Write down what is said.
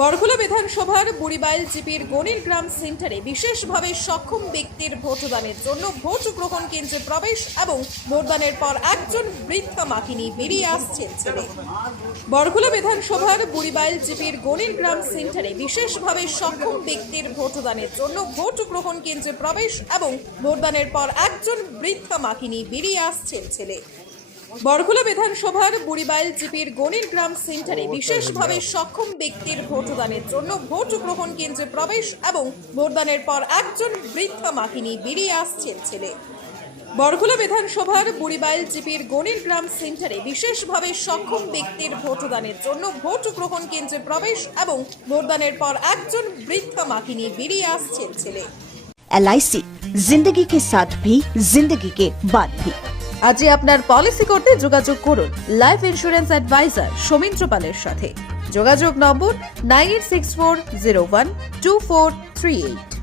বরগুলা বিধানসভার বুড়িবাইল জিপির গণির গ্রাম সেন্টারে বিশেষভাবে সক্ষম ব্যক্তির ভোটদানের জন্য ভোট গ্রহণ কেন্দ্রে প্রবেশ এবং ভোটদানের পর একজন বৃদ্ধা মাকিনী বেরিয়ে আসছেন ছেলে। বরগুলা বিধানসভার বুড়িবাইল জিপির গণির গ্রাম সেন্টারে বিশেষভাবে সক্ষম ব্যক্তির ভোটদানের জন্য ভোট গ্রহণ কেন্দ্রে প্রবেশ এবং ভোটদানের পর একজন বৃদ্ধা মাকিনী বেরিয়ে আসছেন ছেলে। বরগুলা বিধানসভার বুড়িবাইল জিপির গণির গ্রাম সেন্টারে বিশেষভাবে সক্ষম ব্যক্তির ভোটদানের জন্য ভোট গ্রহণ কেন্দ্রে প্রবেশ এবং ভোটদানের পর একজন বৃদ্ধা মাকিনী বেরিয়ে আসছেন ছেলে। বরগুলা বিধানসভার বুড়িবাইল জিপির গণির গ্রাম সেন্টারে বিশেষভাবে সক্ষম ব্যক্তির ভোটদানের জন্য ভোট গ্রহণ কেন্দ্রে প্রবেশ এবং ভোটদানের পর একজন বৃদ্ধা মাকিনী বেরিয়ে আসছেন ছেলে। LIC जिंदगी के साथ भी जिंदगी के बाद भी। আজই আপনার পলিসি করতে যোগাযোগ করুন লাইফ ইন্স্যুরেন্স অ্যাডভাইজার সৌমিত্র পালের সাথে। যোগাযোগ নম্বর 9864012438।